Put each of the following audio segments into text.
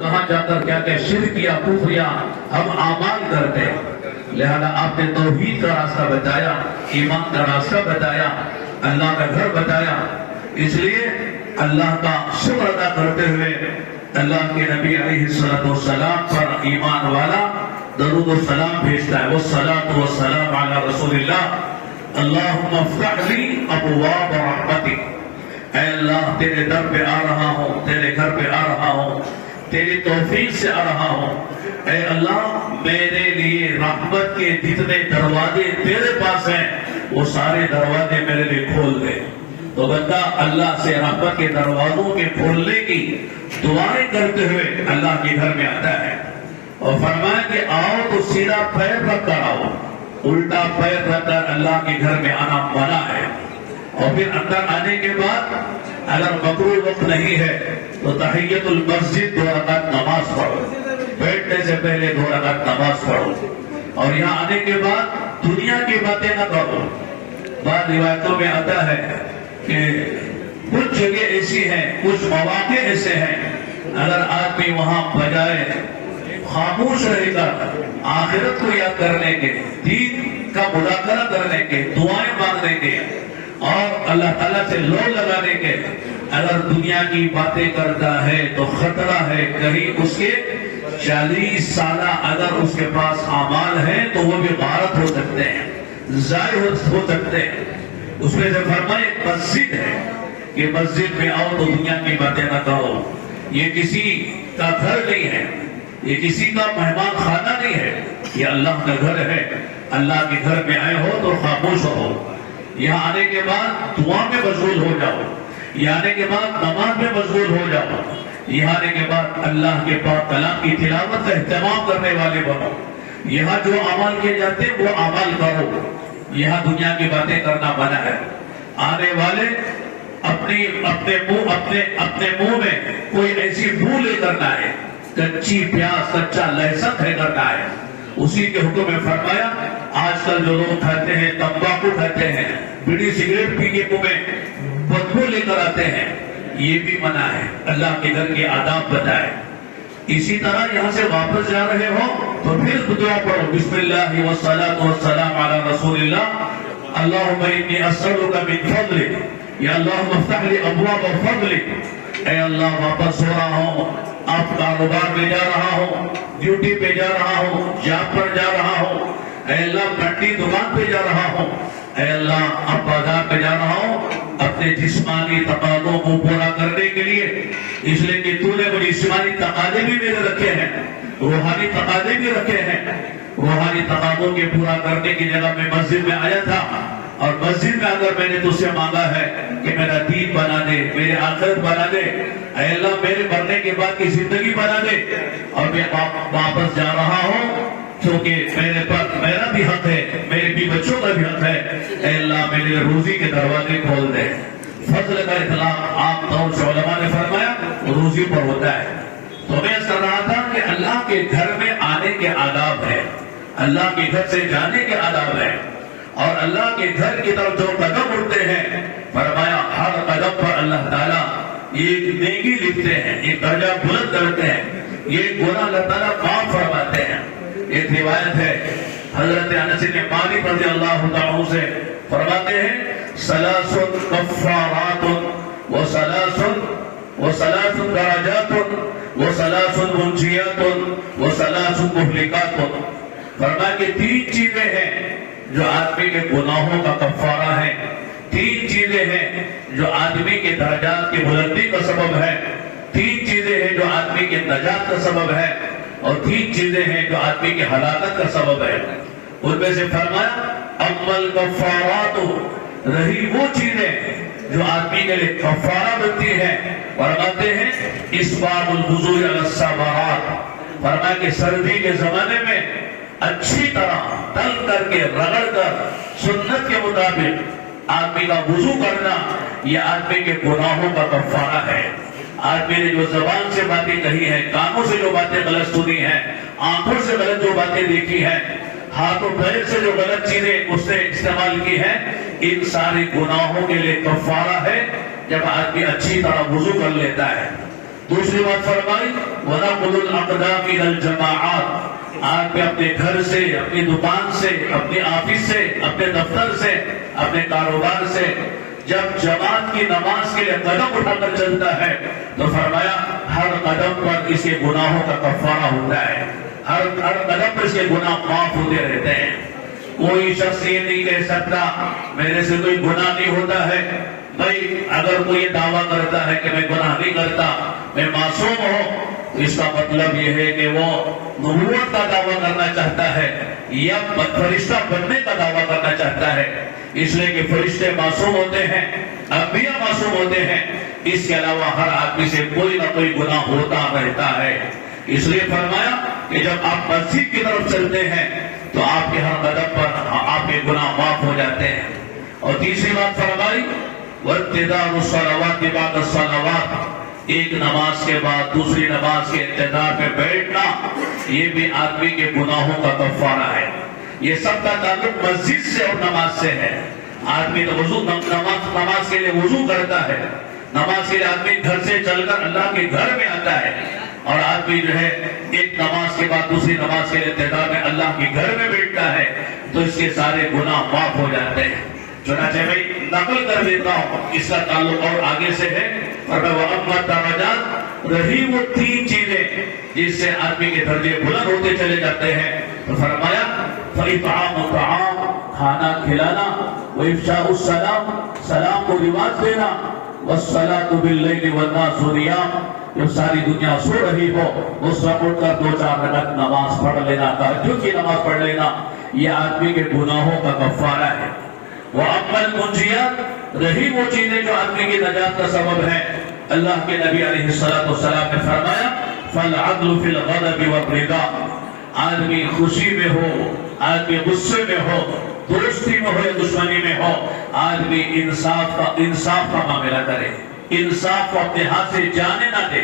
کہاں جا کر کیا کہ شرک یا کفر یا ہم اعمال کرتے ہیں. لہذا آپ نے توحید کا راستہ بتایا، ایمان کا راستہ بتایا، اللہ کا گھر بتایا. اس لیے اللہ کا شکر ادا کرتے ہوئے اللہ کے نبی علیہ السلام پر ایمان والا درود و سلام بھیجتا ہے. والصلاة والسلام علی رسول اللہ. اللہم افتح لی ابواب رحمتک. اے اللہ تیرے در پہ آ رہا ہوں، تیرے گھر پہ آ رہا ہوں، تیری توفیق سے آ رہا ہوں. اے اللہ میرے لیے رحمت کے جتنے دروازے تیرے پاس ہیں وہ سارے دروازے میرے لیے کھول دے. تو بندہ اللہ سے رحمت کے دروازوں کے کھولنے کی دعائیں کرتے ہوئے اللہ کے گھر میں آتا ہے اور فرمایا کہ آؤ تو سیدھا پیر رکھ کر آؤ. الٹا پیر رکھ کر اللہ کے گھر میں آنا منع ہے. اور پھر اندر آنے کے بعد اگر مکروہ وقت نہیں ہے تو تحیت المسجد 2 رکعت نماز پڑھو. بیٹھنے سے پہلے 2 رکعت نماز پڑھو. اور یہاں آنے کے بعد دنیا کی باتیں نہ کرو. بعض روایتوں میں آتا ہے کہ کچھ جگہ ایسی ہیں، کچھ مواقع ایسے ہیں، اگر آدمی وہاں بجائے خاموش رہے گا آخرت کو یاد کرنے کے، دین کا مذاکرہ کرنے کے، دعائیں مانگنے کے اور اللہ تعالیٰ سے لو لگانے کے، اگر دنیا کی باتیں کرتا ہے تو خطرہ ہے کہیں اس کے 40 سالہ اگر اس کے پاس اعمال ہیں تو وہ بھی غارت ہو سکتے ہیں، ضائع ہو سکتے ہیں. اس میں سے فرمائے مسجد ہے کہ مسجد میں آؤ تو دنیا کی باتیں نہ کہو. یہ کسی کا گھر نہیں ہے، یہ کسی کا مہمان خانہ نہیں ہے، یہ اللہ کا گھر ہے. اللہ کے گھر میں آئے ہو تو خاموش ہو. یہاں آنے کے بعد دعا میں مشغول ہو جاؤ. یہاں آنے کے بعد نماز میں مشغول ہو جاؤ. یہاں آنے کے بعد اللہ کے پاک کلام کی تلاوت کا اہتمام کرنے والے بنو. یہاں جو عمل کیے جاتے ہیں وہ عمل کرو. یہاں دنیا کی باتیں کرنا منع ہے. آنے والے اپنے منہ میں کوئی ایسی بو لے کرنا ہے، کچی پیاز کچا لہسن ہے کرنا ہے. اسی کے حکم میں فرمایا آج کل جو لوگ کھاتے ہیں تمباکو کھاتے ہیں، بیڑی سگریٹ پی کے منہ میں بدبو لے کر آتے ہیں، یہ بھی منع ہے. اللہ کے گھر کے آداب بتائے. اسی طرح یہاں سے واپس جا رہے ہو تو پھر دعا پڑھو. بسم اللہ والصلاة والسلام علی رسول اللہ. اللہم انی اسألک من فضلک. یا اللہم افتح لی ابواب فضلک. اے اللہ واپس ہو رہا ہوں، آپ کاروبار میں جا رہا ہوں، ڈیوٹی پہ جا رہا ہوں، جاب پر جا رہا ہوں. اے اللہ منڈی دکان پہ جا رہا ہوں. اے اللہ اب بازار پہ جا رہا ہوں اپنے جسمانی تقاضوں کو پورا کرنے کے لیے، اس لیے کہ تو نے مجھے جسمانی تقاضے بھی میرے رکھے ہیں، روحانی تقاضے بھی رکھے ہیں. روحانی تقاضوں کے پورا کرنے کی جگہ میں مسجد میں آیا تھا اور مسجد میں اگر میں نے تجھ سے مانگا ہے کہ میرا دین بنا دے، میرے آخرت بنا دے، اے اللہ میرے مرنے کے بعد کی زندگی بنا دے. اور میں واپس جا رہا ہوں کیونکہ میرے پر میرا بھی حق ہے، میرے بھی بچوں کا بھی حق ہے. اے اللہ میرے روزی کے دروازے کھول دے. فضل کا اطلاق عام طور سے علماء نے فرمایا روزی پر ہوتا ہے. تو میں کر رہا تھا کہ اللہ کے گھر میں آنے کے آداب ہے، اللہ کے گھر سے جانے کے آداب ہے. اور اللہ کے گھر کی طرف جو قدم اٹھتے ہیں فرمایا ہر قدم پر اللہ تعالیٰ ایک نیکی لکھتے ہیں، ایک درجہ بلند کرتے ہیں، یہ گناہ اللہ تعالیٰ معاف فرماتے ہیں. ایک روایت ہے حضرت انس بن مالک رضی اللہ تعالیٰ عنہ سے فرماتے ہیں ثلاث کفارات وثلاث درجات وثلاث منجیات وثلاث مہلکات. فرمایا کہ 3 چیزیں ہیں جو آدمی کے گناہوں کا کفارہ ہے، 3 چیزیں ہیں جو آدمی کے درجات کی بلندی کا سبب ہے، 3 چیزیں ہیں جو آدمی کے نجات کا سبب ہے، اور 3 چیزیں ہیں جو آدمی کی ہلاکت کا سبب ہے. ان میں سے فرمایا اول کفارات، رہی وہ چیزیں جو آدمی کے لیے کفارہ بنتی ہیں. فرماتے ہیں اسباغ الوضوء علی الصباحات. فرمایا کہ سردی کے زمانے میں اچھی طرح تل کر کے رگڑ کر سنت کے مطابق آدمی کا وضو کرنا یہ آدمی کے گناہوں کا کفارہ ہے. آدمی نے جو زبان سے باتیں کہی ہیں، کانوں سے جو باتیں غلط سنی ہیں، آنکھوں سے غلط جو باتیں دیکھی ہیں، ہاتھوں پیر سے جو غلط چیزیں اس نے استعمال کی ہیں، ان سارے گناہوں کے لیے کفارہ ہے جب آدمی اچھی طرح وضو کر لیتا ہے. دوسری بات فرمائی وَنَقْلُ الْأَقْدَامِ إِلَى الْجَمَاعَاتِ، آپ اپنے گھر سے، اپنی دکان سے، اپنے آفس سے، اپنے دفتر سے، اپنے کاروبار سے جب جماعت کی نماز کے لیے قدم اٹھا کر چلتا ہے تو فرمایا ہر قدم پر اس کے گناہوں کا کفارہ ہوتا ہے، ہر قدم پر اس کے گناہ معاف ہوتے رہتے ہیں۔ کوئی شخص یہ نہیں کہہ سکتا میرے سے کوئی گناہ نہیں ہوتا ہے۔ بھائی اگر کوئی یہ دعویٰ کرتا ہے کہ میں گناہ نہیں کرتا، میں معصوم ہوں، تو اس کا مطلب یہ ہے کہ وہ نبوت کا دعویٰ کرنا چاہتا ہے یا فرشتہ بننے کا دعویٰ کرنا چاہتا ہے، اس لیے کہ فرشتے معصوم ہوتے ہیں، انبیاء معصوم ہوتے ہیں، اس کے علاوہ ہر آدمی سے کوئی نہ کوئی گناہ ہوتا رہتا ہے۔ اس لیے فرمایا کہ جب آپ مسجد کی طرف چلتے ہیں تو آپ کے ہر قدم پر آپ کے گناہ معاف ہو جاتے ہیں۔ اور تیسری بات فرمائی وَارْتِدَارُ الصَّلَوَاتِ بَعْدَ الصَّلَوَاتِ، ایک نماز کے بعد دوسری نماز کے انتظار پہ بیٹھنا، یہ بھی آدمی کے گناہوں کا کفارہ ہے۔ یہ سب کا تعلق مسجد سے اور نماز سے ہے۔ آدمی تو نماز کے لیے وضو کرتا ہے، نماز کے لیے آدمی گھر سے چل کر اللہ کے گھر میں آتا ہے، اور آدمی جو ہے ایک نماز کے بعد دوسری نماز کے انتظار میں اللہ کے گھر میں بیٹھتا ہے تو اس کے سارے گناہ معاف ہو جاتے ہیں۔ چنانچہ میں نقل کر دیتا ہوں، اس کا تعلق اور آگے سے ہے، اور وَأَمَّا الدَّرَجَاتُ، رہی وہ تین چیزیں جس سے آدمی کے درجے بلند ہوتے چلے جاتے ہیں، تو فرمایا فَإِطْعَامُ الطَّعَامِ، کھانا کھلانا، وَإِفْشَاءُ السَّلَامِ، سلام کو رواج دینا، وَالصَّلَاةُ بِاللَّيْلِ وَالنَّاسُ نِيَامٌ، جب ساری دنیا سو رہی ہو اس وقت اٹھ کر 2-4 رکعت نماز پڑھ لینا، تہجد کی نماز پڑھ لینا، یہ آدمی کے گناہوں کا کفارہ ہے۔ وَأَمَّا الْمُنْجِيَاتُ، رہی وہ چیزیں جو آدمی کی نجات کا سبب ہے، اللہ کے نبی علیہ السلام نے فرمایا فَالْعَدْلُ فِي الْغَضَبِ وَالرِّضَا، آدمی خوشی میں ہو، آدمی غصے میں ہو، دوستی میں ہو یا دشمنی میں ہو، آدمی انصاف کا معاملہ کرے، انصاف کو اپنے ہاتھ سے جانے نہ دے،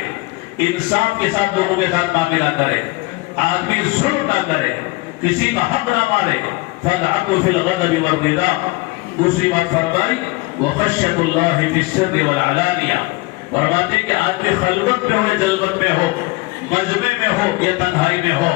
انصاف کے ساتھ لوگوں کے ساتھ معاملہ کرے، آدمی ظلم نہ کرے، کسی کا حق نہ مارے۔ فَالْعَدْلُ فِي الْغَضَبِ وَالرِّضَا، دوسری بات فرمائی وَخَشْيَةُ اللَّهِ فِي السِّرِّ وَالْعَلَانِيَةِ، فرماتے کہ آدمی خلوت میں ہو یا جلوت میں ہو، مجمع میں ہو یا تنہائی میں ہو،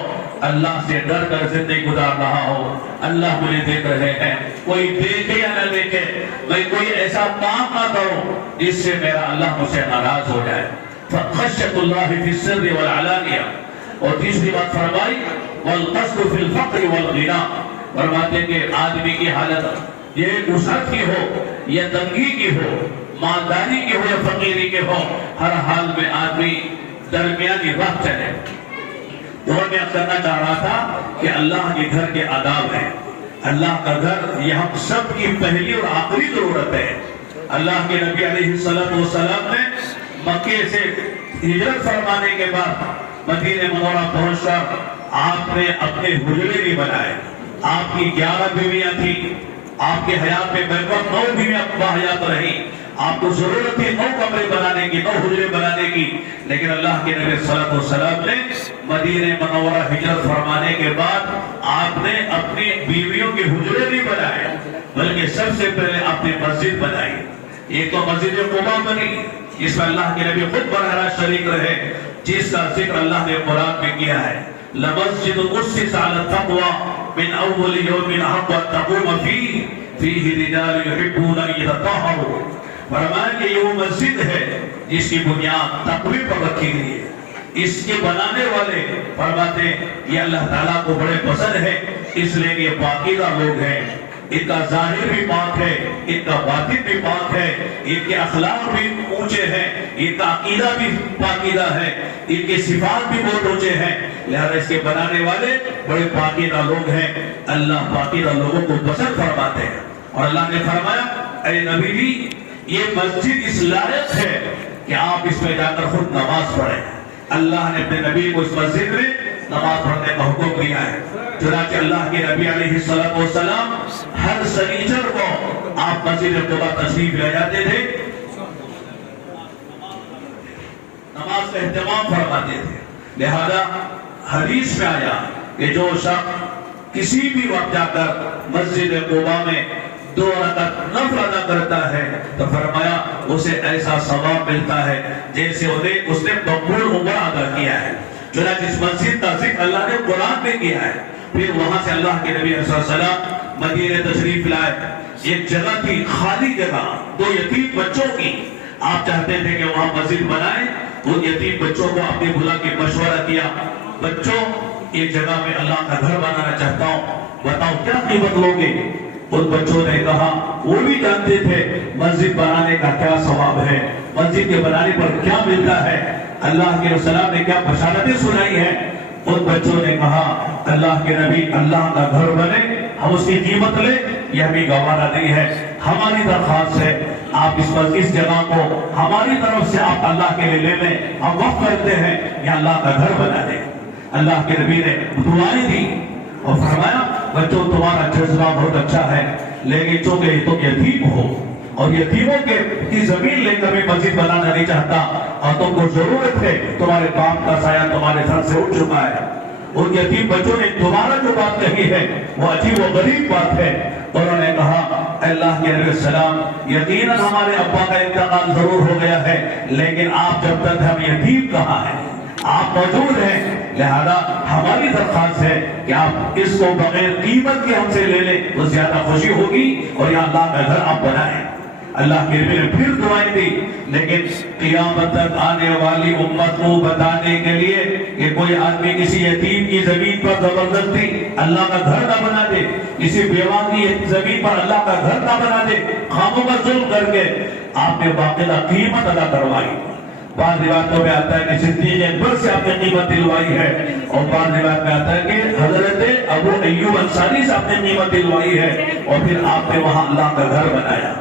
اللہ سے ڈر کر زندگی گزار رہا ہو، اللہ مجھے دیکھ رہے ہیں، کوئی دیکھے یا نہ دیکھے، میں کوئی ایسا کام نہ کروں جس سے میرا اللہ مجھ سے ناراض ہو جائے۔ خشیۃ اللہ فی السر والعلانیہ۔ اور تیسری بات فرمائی والقصد فی الفقر والغنی، فرماتے کہ آدمی کی حالت یہ وسعت کی ہو یا تنگی کی ہو، مالداری کی ہو یا فقیری کی ہو، ہر حال میں آدمی درمیانی راہ چلے۔ تو میں کرنا چاہ رہا تھا کہ اللہ کے گھر کے آداب ہیں، اللہ کا گھر یہ ہم سب کی پہلی اور آخری ضرورت ہے۔ اللہ کے نبی علیہ السلام نے مکے سے ہجرت فرمانے کے بعد مدینہ منورہ پہنچ کر آپ نے اپنے حجرے بھی بنائے۔ آپ کی 11 بیویاں تھیں، آپ کے حیات میں بیک 9 بیویاں باحیات رہی، آپ کو ضرورت تھی 9 کمرے بنانے کی، 9 حجرے بنانے کی، لیکن اللہ کے نبی صلی اللہ علیہ وسلم نے مدینہ منورہ ہجرت فرمانے کے بعد آپ نے اپنی بیویوں کے حجرے نہیں بنائے، بلکہ سب سے پہلے آپ نے مسجد بنائی۔ ایک تو مسجد قباء بنی جس میں اللہ کے نبی خود براہ راست شریک رہے، جس کا ذکر اللہ نے قرآن میں کیا ہے لَمَسْجِدُ أُسِّسَ عَلَى التَّقْوَى مِنْ أَوَّلِ يَوْمٍ أَحَقُّ أَن تَقُومَ فِيهِ رِجَالٌ يُحِبُّونَ أَن يَتَطَهَّرُوا، فرمایا کہ یہ وہ مسجد ہے جس کی بنیاد تقوی پر رکھی گئی ہے۔ اس کے بنانے والے فرماتے ہیں یہ اللہ تعالیٰ کو بڑے پسند ہے، اس لیے کہ پاکیزہ لوگ ہیں، ان کا ظاہر بھی پاک ہے، ان کا باطن بھی پاک ہے، ان کے اخلاق بھی اونچے ہیں، ان کا عقیدہ بھی پاکیزہ ہے، ان کے صفات بھی بہت اونچے ہیں، لہذا اس کے بنانے والے بڑے پاکیزہ لوگ ہیں۔ اللہ پاکیزہ لوگوں کو پسند فرماتے ہیں، اور اللہ نے فرمایا اے نبی جی یہ مسجد اس لائق ہے کہ آپ اس میں جا کر خود نماز پڑھیں۔ اللہ نے اپنے نبی کو اس مسجد میں نماز پڑھنے کا حکم دیا ہے، چنانچہ اللہ کے نبی علیہ السلام ہر سنیچر کو آپ مسجد قباء تشریف لے جاتے تھے، نماز کا اہتمام فرماتے تھے۔ لہذا حدیث میں آیا کہ جو شخص کسی بھی وقت جا کر مسجد قباء میں 2 رکعت نفل ادا کرتا ہے تو فرمایا اسے ایسا ثواب ملتا ہے جیسے اس نے مقبول عمرہ ادا کیا ہے۔ چنانچہ اس مسجد کا ذکر اللہ نے قرآن میں کیا ہے۔ پھر وہاں سے اللہ کے نبی صلی اللہ علیہ وسلم مدینہ تشریف لائے۔ ایک جگہ تھی، خالی جگہ، 2 یتیم بچوں کی۔ آپ چاہتے تھے کہ وہاں مسجد بنائیں۔ ان یتیم بچوں کو آپ نے بلا کے مشورہ کیا، بچوں ایک جگہ میں اللہ کا گھر بنانا چاہتا ہوں، بتاؤ کیا قیمت لوگے؟ ان بچوں نے کہا، وہ بھی جانتے تھے مسجد بنانے کا کیا ثواب ہے، مسجد کے بنانے پر کیا ملتا ہے، اللہ کے رسول نے کیا بشارتیں سنائی ہیں۔ ان بچوں نے کہا، اللہ کے نبی اللہ کا گھر بنے، ہم اس کی قیمت لیں، یہ ہمیں گوارا نہیں ہے۔ ہماری درخواست ہے آپ اس جگہ کو ہماری طرف سے آپ اللہ کے لیے لے لیں، ہم وقف کرتے ہیں، یہ اللہ کا گھر بنا دیں۔ اللہ کے نبی نے دعائیں دی اور فرمایا، بچوں تمہارا جذبہ بہت اچھا ہے، لیکن چونکہ تم یتیم ہو اور یتیموں کی زمین لے کر بھی مسجد بنانا نہیں چاہتا، اور تم کو ضرورت ہے، تمہارے باپ کا سایہ تمہارے سر سے اٹھ چکا ہے۔ ان یتیم بچوں نے تمہارا جو بات کہی ہے وہ عجیب و غریب بات ہے۔ انہوں نے کہا، اللہ کے نبی السلام، یقیناً ہمارے ابا کا انتقال ضرور ہو گیا ہے، لیکن آپ جب تک ہم یتیم کہاں ہیں، آپ موجود ہیں، لہذا ہماری درخواست ہے کہ آپ اس کو بغیر قیمت کے ہم سے لے لیں تو زیادہ خوشی ہوگی، اور یہ اللہ کا گھر آپ بنائیں۔ اللہ کے نبی نے پھر دعائیں دی، لیکن قیامت تک آنے والی امت کو بتانے کے لیے کہ کوئی آدمی کسی یتیم کی زمین پر زبردستی اللہ کا گھر نہ بنا دے، کسی بیوہ کی زمین پر اللہ کا گھر نہ بنا دے، خاموں پر ظلم کر کے آپ نے باقاعدہ قیمت ادا کروائی۔ بعض روایتوں میں آتا ہے کہ صدیق اکبر سے آپ نے قیمت دلوائی ہے، اور بعض روایت میں آتا ہے کہ حضرت ابو ایوب انصاری سے آپ نے قیمت دلوائی ہے، اور پھر آپ نے وہاں اللہ کا گھر بنایا۔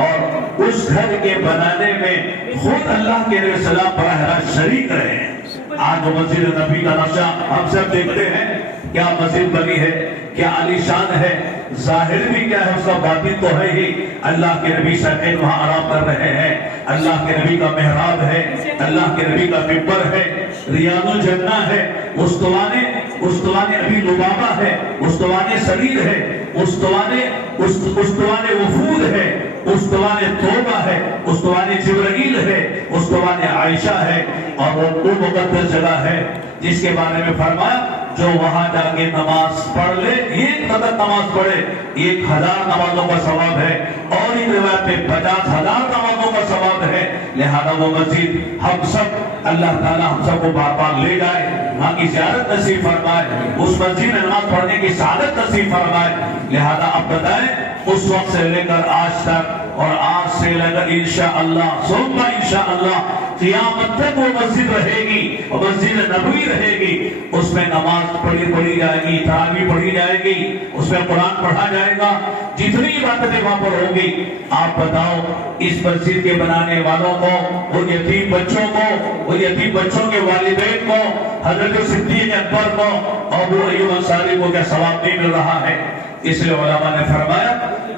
اور اس گھر کے بنانے میں خود اللہ کے نبی صلی اللہ علیہ وسلم براہ راست شریک رہے ہیں۔ آج وہ مسجد نبی کا نقشہ ہم سب دیکھتے ہیں، کیا مسجد بنی ہے، کیا عالی شان ہے، ظاہر بھی کیا ہے، اس کا باطن تو ہے ہی۔ اللہ کے نبی سرکین وہاں آرام کر رہے ہیں، اللہ کے نبی کا محراب ہے، اللہ کے نبی کا ممبر ہے، ریاض الجنہ ہے، استوانے ابی لبابہ ہے، استوانے سریر ہے، استوانے وفود ہے، استوانے توبہ ہے، استوانے جبرائیل ہے، استوانے عائشہ ہے، اور وہ مقدس جگہ ہے جس کے بارے میں فرمایا، جو وہاں جا کے نماز پڑھ لے، ایک قدر نماز پڑھے 1000 نمازوں کا ثواب ہے، اور ایک روایت میں 50,000 نمازوں کا ثواب ہے۔ لہذا وہ مسجد ہم سب، اللہ تعالی ہم سب کو بار بار لے جائے، وہاں کی زیارت نصیب فرمائے، اس مسجد میں نماز پڑھنے کی سعادت نصیب فرمائے۔ لہذا آپ بتائیں، اس وقت سے لے کر آج تک، اور آج سے لے کر انشاءاللہ ثم انشاءاللہ قیامت تک وہ مسجد رہے گی، اور مسجد نبوی رہے گی، اس میں نماز پڑھی جائے گی، تراویح پڑھی جائے گی، اس میں قرآن پڑھا جائے گا، جتنی عبادتیں وہاں پر ہوں گی۔ آپ بتاؤ، اس مسجد کے بنانے والوں کو، ان یتیم بچوں کو، ان یتیم بچوں کے والدین کو، حضرت صدیق اکبر کو، ابو ایوب انصاری کو کیا ثواب نہیں مل رہا ہے؟ اس لیے علماء نے فرمایا،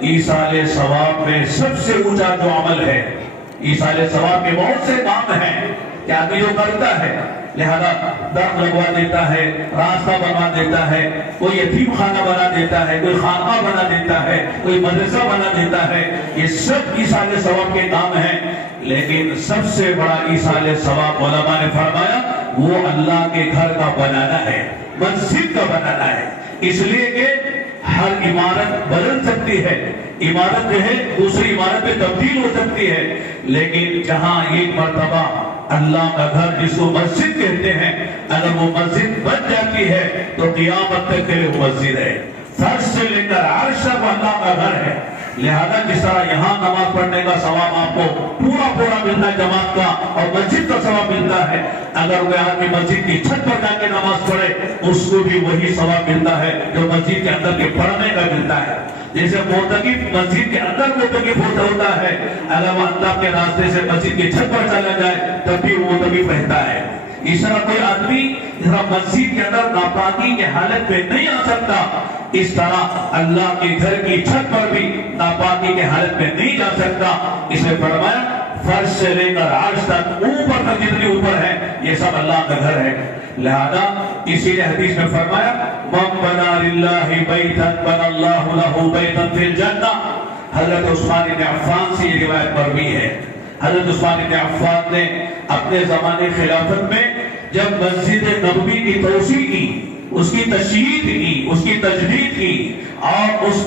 ایصال ثواب میں سب سے اونچا جو عمل ہے، ایصال ثواب میں بہت سے کام ہیں کہ آدمی جو کرتا ہے، لہذا درخت لگوا دیتا ہے، راستہ بنا دیتا ہے، کوئی یتیم خانہ بنا دیتا ہے، کوئی خانقاہ بنا دیتا ہے، کوئی مدرسہ بنا دیتا ہے، یہ سب ایصال ثواب کے کام ہیں۔ لیکن سب سے بڑا ایصال ثواب علماء نے فرمایا وہ اللہ کے گھر کا بنانا ہے، مسجد کا بنانا ہے۔ اس لیے کہ ہر عمارت بدل سکتی ہے، عمارت جو ہے دوسری عمارت میں تبدیل ہو سکتی ہے، لیکن جہاں ایک مرتبہ اللہ کا گھر جس کو مسجد کہتے ہیں، اگر وہ مسجد بن جاتی ہے تو قیامت تک کے لیے وہ مسجد ہے، فرش سے لے کر عرش تک اللہ کا گھر ہے۔ لہذا جس طرح یہاں نماز پڑھنے کا ثواب آپ کو پورا ملتا ہے جماعت کا، اور مسجد کا ثواب ملتا ہے، اگر وہ آدمی مسجد کی چھت پر جا کے نماز پڑھے اس کو بھی وہی ثواب ملتا ہے جو مسجد کے اندر کے پڑھنے کا ملتا ہے۔ جیسے معتکف مسجد کے اندر معتکف ہوتا ہے، اگر وہ اللہ کے راستے سے مسجد کی چھت پر چلا جائے تب بھی وہ معتکف رہتا ہے۔ اس طرح کوئی آدمی مسجد کے اندر ناپاکی کی حالت میں نہیں آ سکتا، اس طرح اللہ کے گھر کی چھت پر بھی ناپاکی کی حالت میں نہیں جا سکتا۔ اس نے فرمایا فرش سے لے کر عرش تک، اوپر تک جتنی اوپر ہے یہ سب اللہ کا گھر ہے۔ لہذا اسی لیے حدیث میں فرمایا من بنا للہ بیتا بنا اللہ لہ بیتا فی الجنہ، حضرت عثمان بن عفان سے یہ روایت مروی ہے. حضرت عثمان بن عفان نے اپنے زمانے خلافت میں جب مسجد نبوی کی توسیع کی، اس کی تشیید کی، اس کی تجدید کی اور اس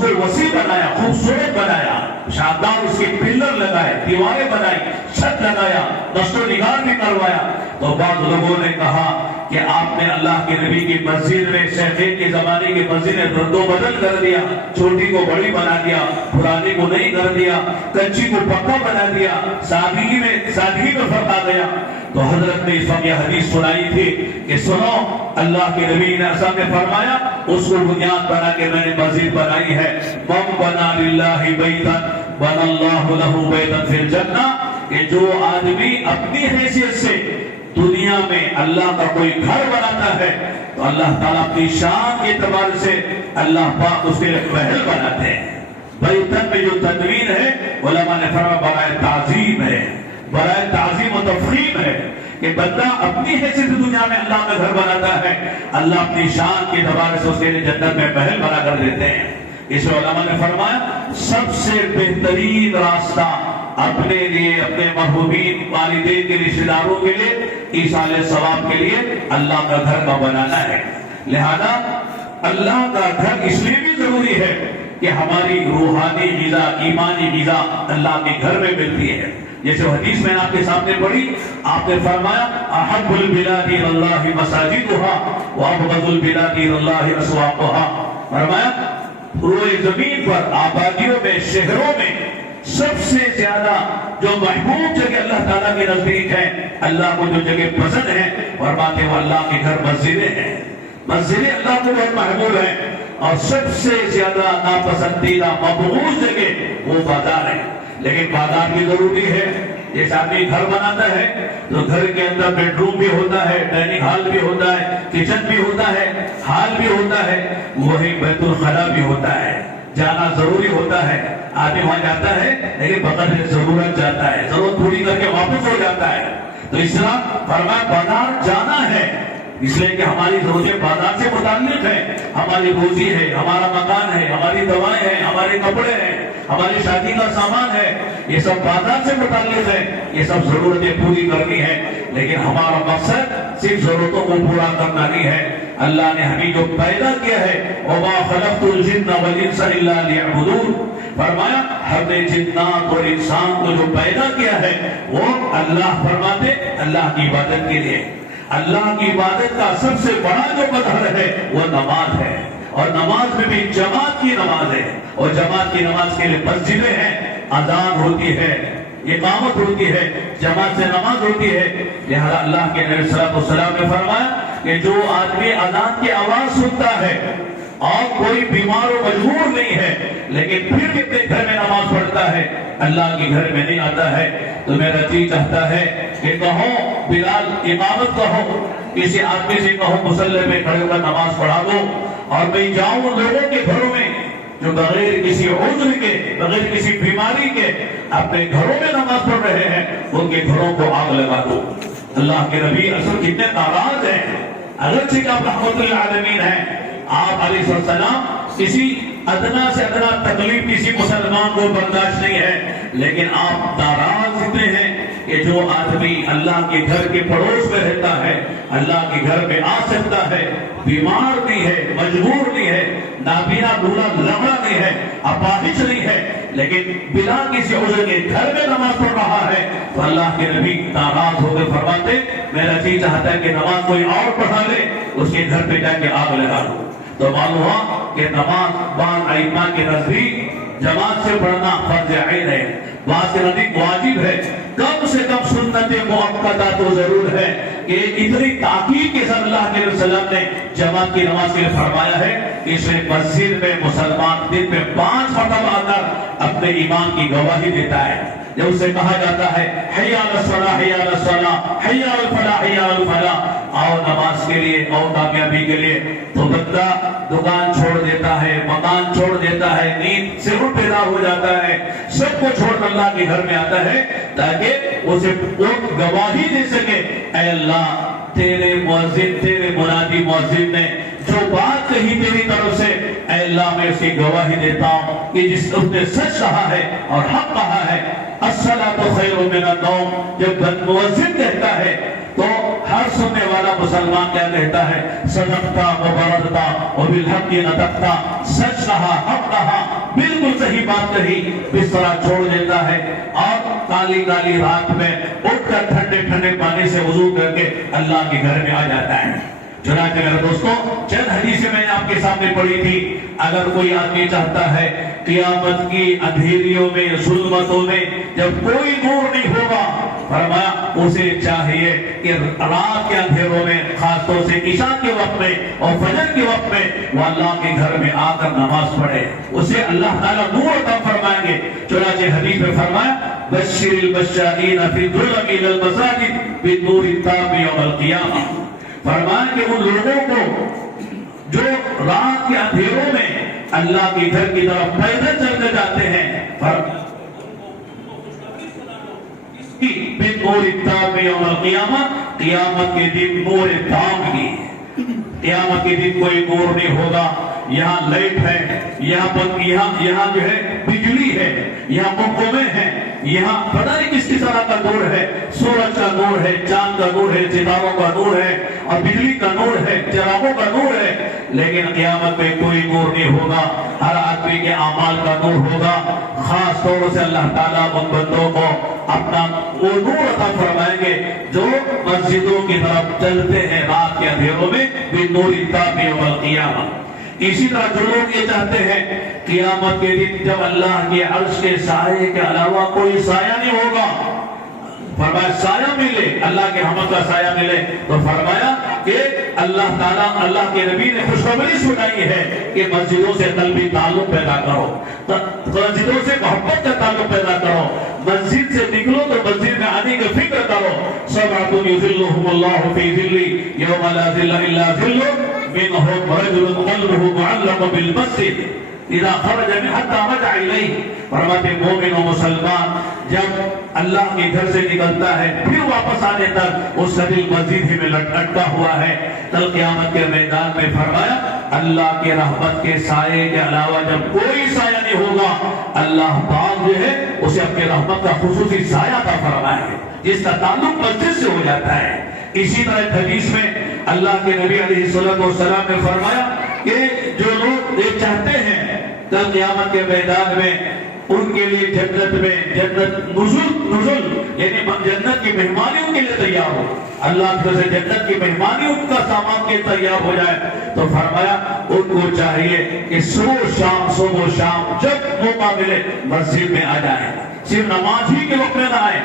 کو وسیع بنایا، خوبصورت بنایا، شاندار اس کے پلر لگائے، دیواریں بنائی، چھت لگایا، نشر و نگار بھی کروایا، تو بعض لوگوں نے کہا کہ آپ نے اللہ کے نبی کی مسجد میں شیخین کے زمانے کی مسجد میں رد و بدل کر دیا، چھوٹی کو بڑی بنا دیا، پرانی کو نہیں کر دیا، کچی کو پکا بنا دیا، سادگی میں فرق آ گیا. تو حضرت نے اس وقت یہ حدیث سنائی تھی کہ سنو، اللہ کے نبی نے اصل میں فرمایا اس کو بنیاد بنا کے میں نے مسجد بنائی ہے. من بنا للہ بیتا بنا اللہ لہ بیتا فی الجنہ، کہ جو آدمی اپنی حیثیت سے دنیا میں اللہ کا کوئی گھر بناتا ہے تو اللہ تعالیٰ اپنی شان کے اعتبار سے اللہ پاک اس کے محل بناتے ہیں. بیتن میں جو تنوین ہے علماء نے فرمایا برائے تعظیم ہے، برائے تعظیم و تفخیم ہے کہ بندہ اپنی حیثیت سے دنیا میں اللہ کا گھر بناتا ہے، اللہ اپنی شان کے اعتبار سے اس کے لیے جنت میں محل بنا کر دیتے ہیں. اس علماء نے فرمایا سب سے بہترین راستہ اپنے لیے، اپنے محبوبین، والدین کے رشتہ داروں کے لیے، ایصال ثواب کے لیے اللہ کا گھر کا بنانا ہے. لہذا اللہ کا گھر اس لیے بھی ضروری ہے کہ ہماری روحانی غذا، ایمانی غذا اللہ کے گھر میں ملتی ہے. جیسے حدیث میں نے آپ کے سامنے پڑھی، آپ نے فرمایا احب البلاد الی اللہ مساجدها وابغض البلاد الی اللہ اسواقها. فرمایا روئے زمین پر، آبادیوں میں، شہروں میں سب سے زیادہ جو محبوب جگہ اللہ تعالیٰ کے نزدیک ہے، اللہ کو جو جگہ پسند ہے، فرماتے وہ اللہ کے گھر مسجدیں ہیں. مسجدیں اللہ کو بہت محبوب ہیں. اور سب سے زیادہ ناپسندیدہ مبغوض جگہ وہ بازار ہے. لیکن بازار بھی ضروری ہے. جیسے آدمی گھر بناتا ہے تو گھر کے اندر بیڈ روم بھی ہوتا ہے، ڈائننگ ہال بھی ہوتا ہے، کچن بھی ہوتا ہے، ہال بھی ہوتا ہے، وہی بیت الخلا بھی ہوتا ہے. جانا ضروری ہوتا ہے. آدمی وہاں جاتا ہے لیکن بقدر ضرورت جاتا ہے، ضرورت پوری کر کے واپس ہو جاتا ہے. تو اس طرح فرمایا بازار جانا ہے، اس لیے کہ ہماری ضرورتیں بازار سے متعلق ہیں. ہماری روزی ہے، ہمارا مکان ہے، ہماری دوائیں ہیں، ہمارے کپڑے ہیں، ہماری شادی کا سامان ہے، یہ سب بازار سے متعلق ہے. یہ سب ضرورتیں پوری کرنی ہے. لیکن ہمارا مقصد صرف ضرورتوں کو پورا کرنا نہیں ہے. اللہ نے ہمیں جو پیدا کیا ہے وَمَا خَلَقْتُ الْجِنَّ وَالْإِنسَ إِلَّا لِيَعْبُدُونَ، فرمایا ہم نے جنات اور انسان کو جو پیدا کیا ہے وہ اللہ فرماتے اللہ کی عبادت کے لیے. اللہ کی عبادت کا سب سے بڑا جو مظہر ہے وہ نماز ہے. اور نماز میں بھی جماعت کی نماز ہے. اور جماعت کی نماز کے لیے مسجدیں ہیں، اذان ہوتی ہے، اقامت ہوتی ہے، جماعت سے نماز ہوتی ہے. لہذا اللہ کے نبی صلی اللہ علیہ وسلم نے فرمایا کہ جو آدمی اذان کی آواز سنتا ہے اور کوئی بیمار و مجبور نہیں ہے لیکن پھر بھی اپنے گھر میں نماز پڑھتا ہے، اللہ کے گھر میں نہیں آتا ہے، تو میرا جی چاہتا ہے کہ کہو بلال امامت کہو، کسی آدمی سے کہو مصلی پہ کھڑے ہو کر نماز پڑھا دو، اور میں جاؤں لوگوں کے گھروں میں جو بغیر کسی عذر کے، بغیر کسی بیماری کے اپنے گھروں میں نماز پڑھ رہے ہیں، ان کے گھروں کو آگ لگا دو. اللہ کے نبی اصل کتنے ناراض ہیں، اگرچہ کہ آپ رحمت للعالمین ہیں، آپ علیہ السلام کسی ادنا سے ادنا تکلیف کسی مسلمان کو برداشت نہیں ہے، لیکن آپ ناراض اتنے ہیں کہ جو آدمی اللہ کے گھر کے پڑوس میں رہتا ہے، اللہ کے گھر میں آ سکتا ہے، بیمار نہیں ہے، مجبور نہیں ہے، نابینا بوڑھا لنگڑا نہیں ہے، اپاہج نہیں ہے، لیکن بلا کسی عذر کے گھر میں نماز پڑھ رہا ہے، تو اللہ کے نبی ناراض ہو کر فرماتے میرا جی چاہتا ہے کہ نماز کوئی اور پڑھا لے، اس کے گھر پہ جا کے آگ لگا دو. تو معلوم ہوا کہ نماز بعض ائمہ کے نزدیک جماعت سے پڑھنا فرض عین ہے، بعض کے نزدیک واجب ہے، کم سے کم سنت مؤکدہ تو ضرور ہے کہ اتنی تاکید کے ساتھ اللہ کے رسول اللہ نے جماعت کی نماز کے لیے فرمایا ہے. اس مسجد میں مسلمان دن میں 5 مرتبہ آ کر اپنے ایمان کی گواہی دیتا ہے. جب اسے کہا جاتا ہے حی علی الصلاۃ، حی علی الصلاۃ، حی علی الفلاح، حی علی الفلاح، آؤ نماز کے لیے، آؤ کامیابی کے لیے، تو بندہ دکان چھوڑ دیتا ہے، مکان چھوڑ دیتا ہے، نیند سے اٹھ بیدار ہو جاتا ہے، سب کو چھوڑ کر اللہ کے گھر میں آتا ہے تاکہ اسے گواہی دے سکے اے اللہ تیرے مؤذن، تیرے منادی مؤذن نے جو بات کہی تیری طرف سے، اے اللہ میں اس کی گواہی دیتا ہوں کہ جس نے سچ کہا ہے اور حق کہا ہے، الصلاۃ خیر من النوم، جب مؤذن کہتا ہے تو ہر سننے والا مسلمان کیا کہتا ہے؟ صدقتا وبررتا وبالحق نطقتا، سچ کہا، حق کہا، بالکل صحیح بات کہی، بستر چھوڑ دیتا ہے اور کالی کالی رات میں اٹھ کر ٹھنڈے ٹھنڈے پانی سے وضو کر کے اللہ کے گھر میں آ جاتا ہے۔ چنانچہ میرے دوستوں، چند حدیثیں میں نے آپ کے سامنے پڑھی تھی۔ اگر کوئی آدمی چاہتا ہے قیامت کی اندھیریوں میں، ظلمتوں میں جب کوئی نور نہیں ہوگا، فرمایا اسے چاہیے کہ رات کے اندھیروں میں، خاص طور سے عشاء کے وقت میں اور فجر کے وقت میں، وہ اللہ کے گھر میں آ کر نماز پڑھے، اسے اللہ تعالیٰ نور عطا فرمائیں گے۔ چنانچہ حدیث میں فرمایا بشر البشارین فی الظلم الی المساجد بالنور التام یوم القیامہ، فرمایا کہ ان لوگوں کو جو رات کے اندھیروں میں اللہ کے گھر کی طرف پیدل چلتے جاتے ہیں، بالنور التام یوم القیامہ، قیامت کے دن نور تام کی، قیامت کے دن کوئی نور نہیں ہوگا۔ یہاں لائٹ ہے، یہاں جو ہے بجلی ہے، یہاں محکمے ہیں، یہاں پتہ نہیں کس طرح کا نور ہے، سورج کا نور ہے، چاند کا نور ہے، ستاروں کا نور ہے اور بجلی کا نور ہے، چراغوں کا نور ہے، لیکن قیامت میں کوئی نور نہیں ہوگا، ہر آدمی کے اعمال کا نور ہوگا۔ خاص طور سے اللہ تعالیٰ ان بندوں کو اپنا وہ نور عطا فرمائیں گے جو مسجدوں کی طرف چلتے ہیں رات کے اندھیروں میں، بالنور التام یوم القیامہ۔ اسی طرح جو لوگ یہ چاہتے ہیں قیامت کے دن جب اللہ کے عرش کے سائے کے علاوہ کوئی سایہ نہیں ہوگا، فرمایا سایہ ملے، اللہ کے رحمت کا سایہ ملے، تو فرمایا کہ اللہ تعالیٰ، اللہ کے نبی نے خوشخبری سنائی ہے کہ مسجدوں سے قلبی تعلق پیدا کرو، مسجدوں سے محبت کا تعلق پیدا کرو، مسجد سے نکلو تو مسجد میں آنے کی فکر کرو۔ سبعۃ یظلھم اللہ فی ظلہ یوم لا ظل الا ظلہ، منهم رجل قلبه معلق بالمسجد اذا خرج من حتى رجع الیہ، فرماتے مومن و مسلمان جب اللہ کے گھر سے نکلتا ہے پھر واپس آنے تک اس کا دل مسجد ہی میں لٹکا ہوا ہے۔ کل قیامت کے میدان میں فرمایا اللہ کے رحمت کے سائے کے علاوہ جب کوئی سایہ نہیں ہوگا، اللہ پاک جو ہے اسے اپنے رحمت کا خصوصی سایہ عطا فرمائے گا جس کا تعلق مسجد سے ہو جاتا ہے۔ اسی طرح حدیث میں اللہ کے نبی علیہ السلام نے فرمایا کہ جو لوگ یہ چاہتے ہیں کل قیامت کے میدان میں ان کے لیے جنت میں جنت نزل یعنی جنت کی مہمانی ان کے لیے تیار ہو، اللہ کی طرف سے جنت کی مہمانی ان کا سامان کے تیار ہو جائے، تو فرمایا ان کو چاہیے کہ صبح و شام جب موقع ملے مسجد میں آ جائیں، صرف نماز ہی کے وقت میں نہ آئے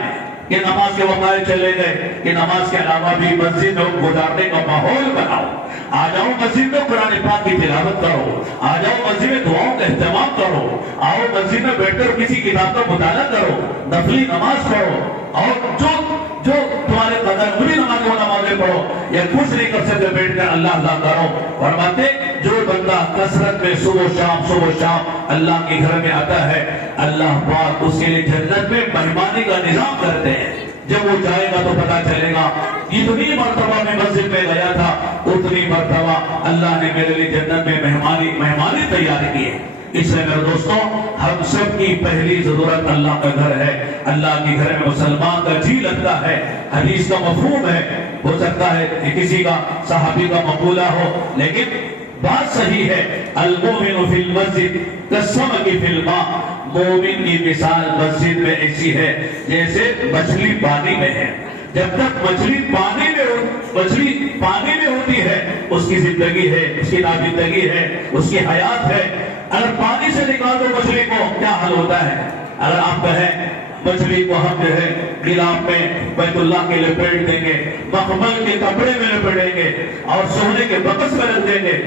کہ نماز کے وقت چلے گئے، کہ نماز کے علاوہ بھی مسجد میں گزارنے کا ماحول بناؤ، آ جاؤ مسجد میں قرآن پاک کی تلاوت کرو، آ جاؤ مسجد میں دعاؤں کا اہتمام کرو، آؤ مسجد میں بیٹھ کر کسی کتاب کا مطالعہ کرو، نفلی نماز پڑھو، اور جو تمہارے قدر بری نماز نمازیں پڑھو، یا کچھ نہیں کر سکتے بیٹھ کر اللہ اللہ کرو۔ فرماتے جو بندہ کثرت میں صبح و شام اللہ کے گھر میں آتا ہے، اللہ پاک اس کے لیے جنت میں مہمانی کا نظام کرتے ہیں۔ جب وہ جائے گا تو پتا چلے گا اتنی مرتبہ میں مسجد میں گیا تھا، اتنی مرتبہ اللہ نے میرے لیے جنت میں مہمانی تیار کی ہے۔ اس لیے میرے دوستوں ہم سب کی پہلی ضرورت اللہ کا گھر ہے۔ اللہ کے گھر میں مسلمان کا جی لگتا ہے۔ حدیث کا مفہوم ہے، ہو سکتا ہے کہ کسی کا صحابی کا مقولہ ہو، لیکن بات صحیح ہے، المؤمن فی المسجد کالسمک فی الماء، مومن کی مثال مسجد میں ایسی ہے جیسے مچھلی پانی میں ہے۔ جب تک مچھلی پانی میں ہوتی ہے اس کی زندگی ہے، اس کی نازندگی ہے، اس کی حیات ہے۔ اگر پانی سے نکال دو مچھلی کو کیا حل ہوتا ہے؟ اگر آپ کہیں مچھلی کو ہم جو ہے غلاف میں بیت اللہ کے لپیٹ دیں گے، مخمل کے کپڑے میں لپیٹیں گے اور سونے کے بکس میں رکھ دیں گے،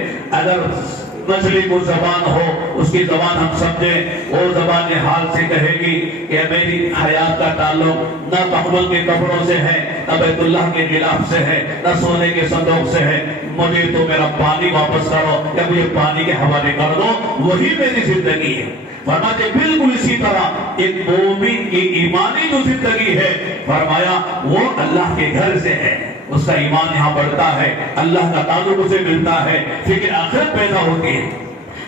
اگر مچھلی کو زبان ہو، اس کی زبان ہم سمجھیں، وہ زبان حال سے کہے گی کہ میری حیات کا تعلق نہ مخمل کے کپڑوں سے ہے، نہ بیت اللہ کے غلاف سے ہے، نہ سونے کے صندوق سے ہے، مجھے تو میرا پانی واپس کرو یا مجھے پانی کے حوالے کر دو، وہی میری زندگی ہے۔ فرماتے بالکل اسی طرح ایک مومن کی ایمانی جو زندگی ہے، فرمایا وہ اللہ کے گھر سے ہے، اس کا ایمان یہاں بڑھتا ہے، اللہ کا تعلق اسے ملتا ہے، فکر آخرت پیدا ہوتی ہے۔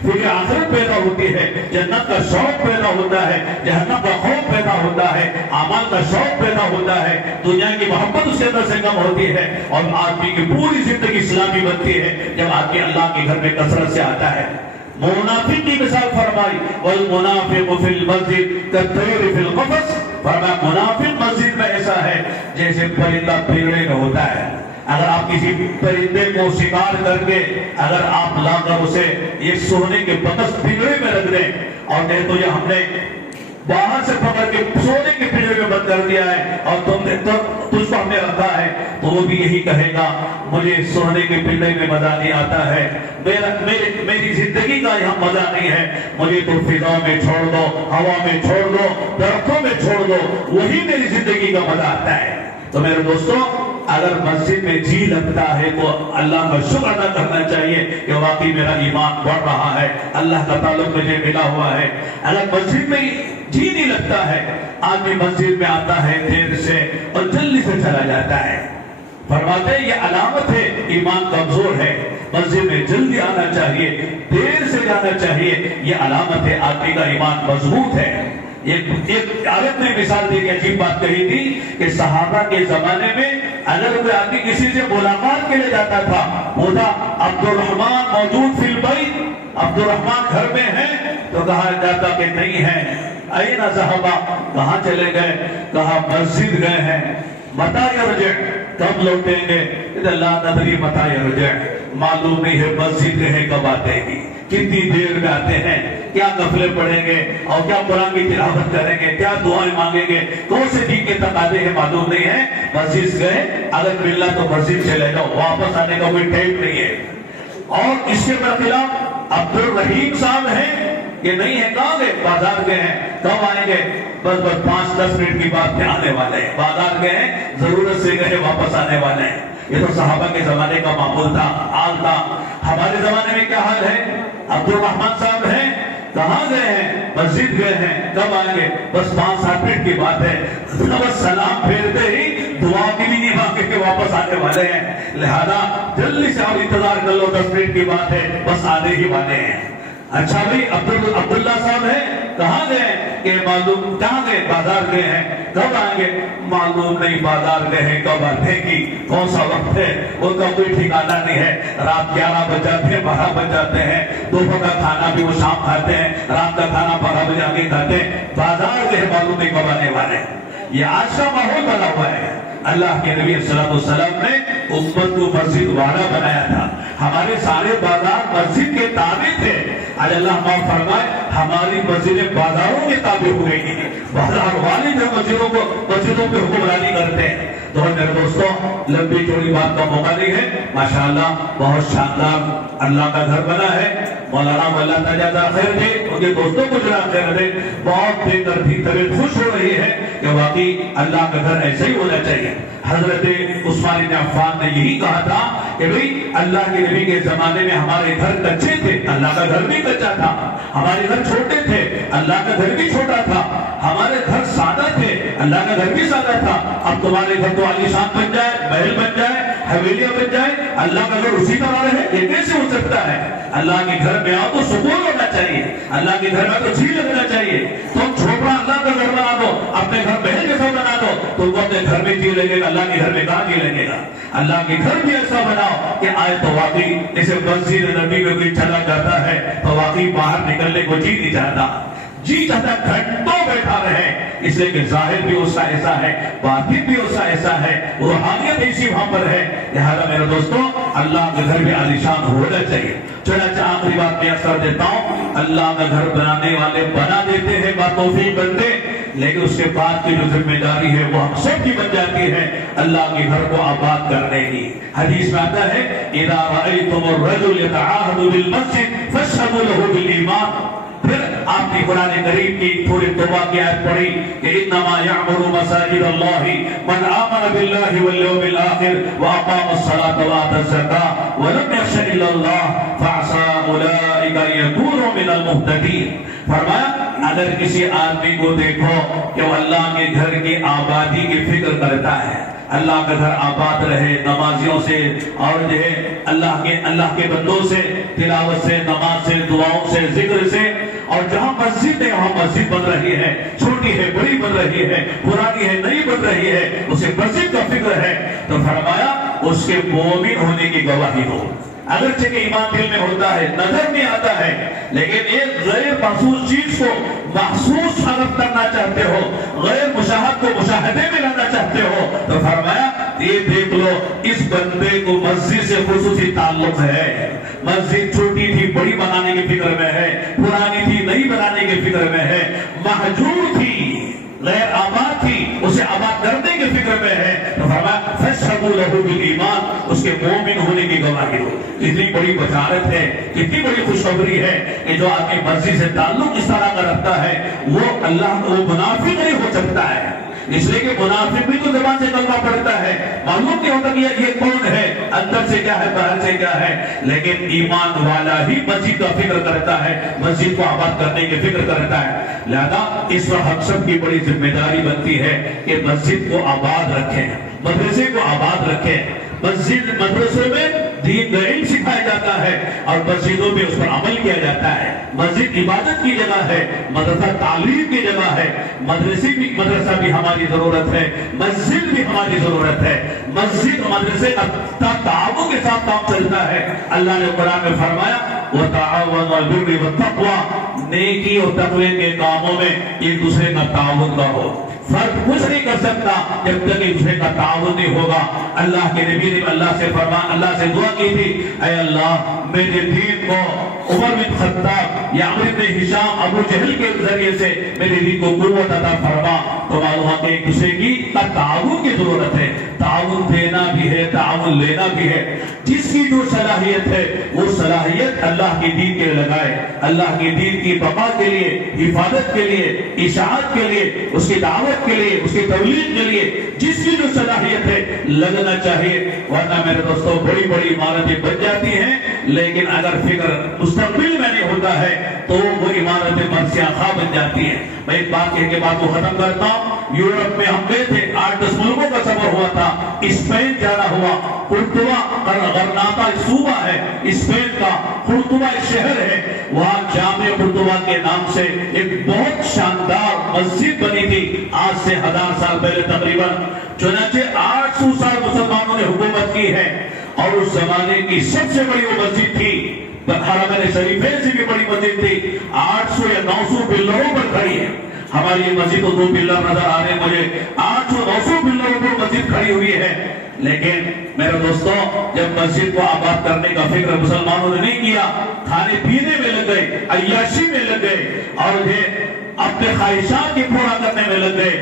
فکر آخرت پیدا ہوتی ہے، جنت کا شوق پیدا ہوتا ہے، جہنم کا خوف پیدا ہوتا ہے، اعمال کا شوق پیدا ہوتا ہے، دنیا کی محبت اس کے اندر سے کم ہوتی ہے، اور آدمی کی پوری زندگی اسلامی بنتی ہے جب آدمی اللہ کے گھر میں کثرت سے آتا ہے۔ منافق کی مثال فرمائی، والمنافق فی المسجد کالطیر فی القفص، فرمایا منافق مسجد میں ایسا ہے جیسے پرندہ پنجرے میں ہوتا ہے۔ اگر آپ کسی پرندے کو شکار کر کے اگر آپ لا کر اسے ایک سونے کے بکس پنجرے میں رکھ دیں اور نہیں تو یہ ہم نے باہر سے پکڑ کے سونے کے پنجرے میں بند کر دیا ہے اور تجھ کو ہم نے رکھا ہے، تو وہ بھی یہی کہے گا مجھے سونے کے پنجرے میں مزہ نہیں آتا ہے، میری زندگی کا یہاں مزہ نہیں ہے، مجھے تو فضا میں چھوڑ دو، ہوا میں چھوڑ دو، درختوں میں چھوڑ دو، وہی میری زندگی کا مزہ آتا ہے۔ تو میرے دوستوں، اگر مسجد میں جی لگتا ہے تو اللہ کا شکر ادا کرنا چاہیے کہ واقعی میرا ایمان بڑھ رہا ہے، اللہ کا تعلق مجھے ملا ہوا ہے۔ اگر مسجد میں جی نہیں لگتا ہے، آدمی مسجد میں آتا ہے دیر سے اور جلدی سے چلا جاتا ہے، فرماتے ہیں یہ علامت ہے ایمان کمزور ہے۔ مسجد میں جلدی آنا چاہیے، دیر سے جانا چاہیے، یہ علامت ہے آدمی کا ایمان مضبوط ہے۔ ایک آیت نے مثال دی کہ عجیب بات کہی تھی کہ صحابہ کے زمانے میں اگر کوئی آدمی کسی سے ملاقات کے لیے جاتا تھا، بولا عبد الرحمن موجود فی البیت، عبد الرحمن گھر میں ہے، تو کہا جاتا کہ نہیں ہے، این ذہبا، کہاں چلے گئے، کہا مسجد گئے ہیں، متی یرجع، کب لوٹیں گے، لا ندری متی یرجع، معلوم نہیں ہے مسجد گئے کب آتے گی، کتنی دیر میں آتے ہیں، کیا نفلیں پڑھیں گے اور کیا قرآن کی تلاوت کریں گے، کیا دعائیں مانگیں گے، کون سے دین کے تقاضے ہیں معلوم نہیں ہے۔ مسجد گئے، اگر ملنا تو مسجد چلے جاؤ، واپس آنے کا کوئی ٹائم نہیں ہے۔ اور اس کے برخلاف عبد الرحیم صاحب ہیں کہ نہیں ہے، کہاں گئے، بازار گئے ہیں، کب آئیں گے، بس 5-10 منٹ کی بات میں آنے والے ہیں، بازار گئے ہیں، ضرورت سے گئے، واپس آنے والے ہیں۔ یہ تو صحابہ کے زمانے کا معمول تھا، حال تھا۔ ہمارے زمانے میں کیا حال ہے؟ عبد الرحمن صاحب ہیں، کہاں گئے ہیں، مسجد گئے ہیں، کب آئیں گے، بس 5-7 منٹ کی بات ہے، بس سلام پھیرتے ہی دعا کی بھی نہیں مانگے کہ واپس آنے والے ہیں، لہذا جلدی سے آپ انتظار کر لو، 10 منٹ کی بات ہے، بس آنے ہی والے ہیں۔ اچھا بھائی عبداللہ صاحب ہیں، کہاں گئے کہ معلوم، کہاں گئے، بازار گئے ہیں، کب آئیں گے، معلوم نہیں، بازار گئے ہیں، کب آتے گی، کون سا وقت ہے، ان کا کوئی ٹھکانہ نہیں ہے، رات 11 بج جاتے ہیں، 12 بج جاتے ہیں، دوپہر کا کھانا بھی وہ شام کھاتے ہیں، رات کا کھانا 12 بجے آگے کھاتے ہیں، بازار گئے، معلوم نہیں کب آنے والے ہیں۔ یہ آج کا ماحول بنا ہوا ہے۔ اللہ کے نبی صلی اللہ علیہ وسلم نے امت کو مسجد والا بنایا تھا، ہمارے سارے بازار مسجد کے تابع تھے۔ آج اللہ ہمیں فرمائے ہماری مسجدیں بازاروں کے تابع ہو گئی ہیں، بازار والے جو مسجدوں پہ حکمرانی کرتے ہیں۔ تو میرے دوستوں، لمبی چوڑی بات کا موقع نہیں ہے، ماشاءاللہ بہت شاندار اللہ کا گھر بنا ہے۔ مولانا اللہ تعالیٰ جزا خیر دے، ان کے دوستوں کو جزا خیر دے، بہت دیر کر بھی طبیعت خوش ہو رہی ہے کہ واقعی اللہ کا گھر ایسے ہی ہونا چاہیے۔ حضرت عثمان بن عفان نے یہی کہا تھا کہ بھئی اللہ کے نبی کے زمانے میں ہمارے گھر کچے تھے، اللہ کا گھر بھی کچا تھا، ہمارے گھر چھوٹے تھے، اللہ کا گھر بھی چھوٹا تھا، ہمارے گھر سادہ تھے، اللہ کا گھر بھی سادہ تھا، اب تمہارے گھر تو عالیشان بن جائے، محل بن جائے، حویلیاں بن جائے، اللہ کا گھر اسی طرح رہے، یہ کیسے ہو سکتا ہے؟ اللہ کے گھر میں آؤ تو سکون ہونا چاہیے، اللہ کے گھر میں تو جی لگنا چاہیے۔ تم چھوٹا اللہ کا گھر بنا دو، اپنے گھر محل جیسا بنا دو، تم کو اپنے گھر میں جی لگے گا، اللہ کے گھر میں کہاں جی لگے گا؟ اللہ کے گھر بھی ایسا بناؤ کہ آئے تو واقعی جیسے مسجد نبی میں کوئی چلا جاتا ہے تو واقعی باہر نکلنے کو جی نہیں چاہتا، جی چاہتا گھنٹوں بیٹھا رہے، اس لیے کہ ظاہر بھی اس کا ایسا ہے، باطن بھی اس کا ایسا ہے، روحانیت ایسی وہاں پر ہے۔ لہذا میرے دوستوں، اللہ کا گھر بھی عالیشان ہونا چاہیے۔ چنانچہ آخری بات میں اثر دیتا ہوں، اللہ کا گھر بنانے والے بنا دیتے ہیں باتوفیق بندے، لیکن اس کے بعد کی جو ذمہ داری ہے وہ ہم سب کی بن جاتی ہے، اللہ کے گھر کو آباد کرنے کی۔ حدیث میں آتا ہے اذا رأيتم الرجل يتعاهد بالمسجد فاشهدوا له بالایمان۔ پھر آپ نے قرآن کریم کی پوری توبہ کی آیت پڑھی کہ انما یعمر مساجد اللہ من آمن باللہ والیوم الآخر واقام الصلاة وآتى الزکاة ولم یخش الا اللہ فعسى اولئک ان یکونوا من المہتدین۔ فرمایا اگر کسی آدمی کو دیکھو کہ وہ اللہ کے گھر کی آبادی کی فکر کرتا ہے، اللہ کا گھر آباد رہے نمازیوں سے اور جو ہے اللہ کے بندوں سے، تلاوت سے، نماز سے، دعاؤں سے، ذکر سے۔ اور جہاں مسجد ہے وہاں مسجد بن رہی ہے، چھوٹی ہے بڑی بن رہی ہے، پرانی ہے نئی بن رہی ہے، اسے مسجد کا فکر ہے، تو فرمایا اس کے مومن ہونے کی گواہی ہو۔ اگرچہ کہ ایمان دل میں ہوتا ہے، نظر میں آتا ہے، لیکن ایک غیر محسوس چیز کو محسوس حرف کرنا چاہتے ہو، غیر مشاہد کو مشاہدے میں لانا چاہتے ہو، تو فرمایا یہ دیکھ لو اس بندے کو مسجد سے خصوصی تعلق ہے۔ مسجد چھوٹی تھی بڑی بنانے کی فکر میں ہے، پرانی تھی نئی بنانے کی فکر میں ہے، محجور تھی غیر آباد تھی اسے آباد کرنے کے فکر میں ہے، تو فرمایا فَاشْهَدُوا لَهُ بِالْإِيمَانِ، اس کے مومن ہونے کی گواہی ہو۔ اتنی بڑی بشارت ہے، کتنی بڑی خوشخبری ہے کہ جو آدمی مسجد سے تعلق اس طرح کا رکھتا ہے وہ اللہ کو منافق نہیں ہو سکتا ہے، اس لیے کہ منافق بھی تو زبان سے کلمہ پڑھتا ہے، معلوم نہیں ہوتا کہ یہ کون ہے، اندر سے کیا ہے باہر سے کیا ہے، لیکن ایمان والا ہی مسجد کا فکر کرتا ہے، مسجد کو آباد کرنے کی فکر کرتا ہے۔ لہذا اس پر ہم سب کی بڑی ذمہ داری بنتی ہے کہ مسجد کو آباد رکھیں، مدرسے کو آباد رکھیں۔ مسجد مدرسوں میں دین کا علم سکھایا جاتا ہے اور مسجدوں میں اس پر عمل کیا جاتا ہے۔ مسجد عبادت کی جگہ ہے، مدرسہ تعلیم کی جگہ ہے، مدرسہ بھی ہماری ضرورت ہے، مسجد بھی ہماری ضرورت ہے۔ مسجد مدرسے کا تعاون کے ساتھ کام چلتا ہے۔ اللہ نے قرآن میں فرمایا وَتَعَاوَنُوا عَلَى الْبِرِّ وَالتَّقْوَىٰ، نیکی اور تقوی کے کاموں میں ایک دوسرے کا تعاون نہ ہو۔ فرد کچھ نہیں کر سکتا جب تک ایک دوسرے کا تعاون نہیں ہوگا۔ اللہ کے نبی نے اللہ سے دعا کی تھی، اے اللہ میرے دین کو عمر بن خطاب یا عمرو بن ہشام ابو جہل کے ذریعے سے میرے دین کو قوت عطا فرما۔ تو معلوم ہے کہ ایک دوسرے کی تعاون کی ضرورت ہے، تعاون دینا بھی ہے، تعاون لینا بھی ہے۔ جس کی جو صلاحیت ہے وہ صلاحیت اللہ کے دین کے لگائے، اللہ کے دین کی بقا کے لیے، حفاظت کے لیے، اشاعت کے لیے، اس کی دعوت کے لیے، اس کی تبلیغ کے لیے جس کی جو صلاحیت ہے لگنا چاہیے۔ ورنہ میرے دوستوں بڑی بڑی عمارتیں بن جاتی ہیں لیکن اگر فکر مستقبل میں نہیں ہوتا ہے تو وہ عمارتیں مرثیہ خواہ بن جاتی ہیں۔ میں ایک بات کہہ کے بات کو ختم کرتا ہوں۔ یورپ میں ہم گئے تھے، 8-10 ملکوں کا سفر ہوا تھا، اسپین جانا ہوا۔ قرطبہ غرناطہ صوبہ ہے اسپین کا، قرطبہ شہر ہے، وہاں جامع قرطبہ کے نام سے ایک بہت شاندار مسجد بنی تھی آج سے 1000 سال پہلے تقریباً۔ چنانچہ 800 سال مسلمانوں نے حکومت کی ہے اور اس زمانے کی سب سے بڑی وہ مسجد تھی، حرم شریفین سے بھی بڑی مسجد تھی، 800 یا 900 پلروں پر کھڑی ہے۔ ہماری یہ مسجد تو 2 پلر نظر آ رہے ہیں مجھے، 800-900 پلروں پر مسجد کھڑی ہوئی ہے۔ لیکن میرے دوستوں جب مسجد کو آباد کرنے کا فکر مسلمانوں نے نہیں کیا، کھانے پینے میں لگ گئے، عیاشی میں لگ گئے اور اپنے خواہشات کی پورا کرنے میں لگ گئے۔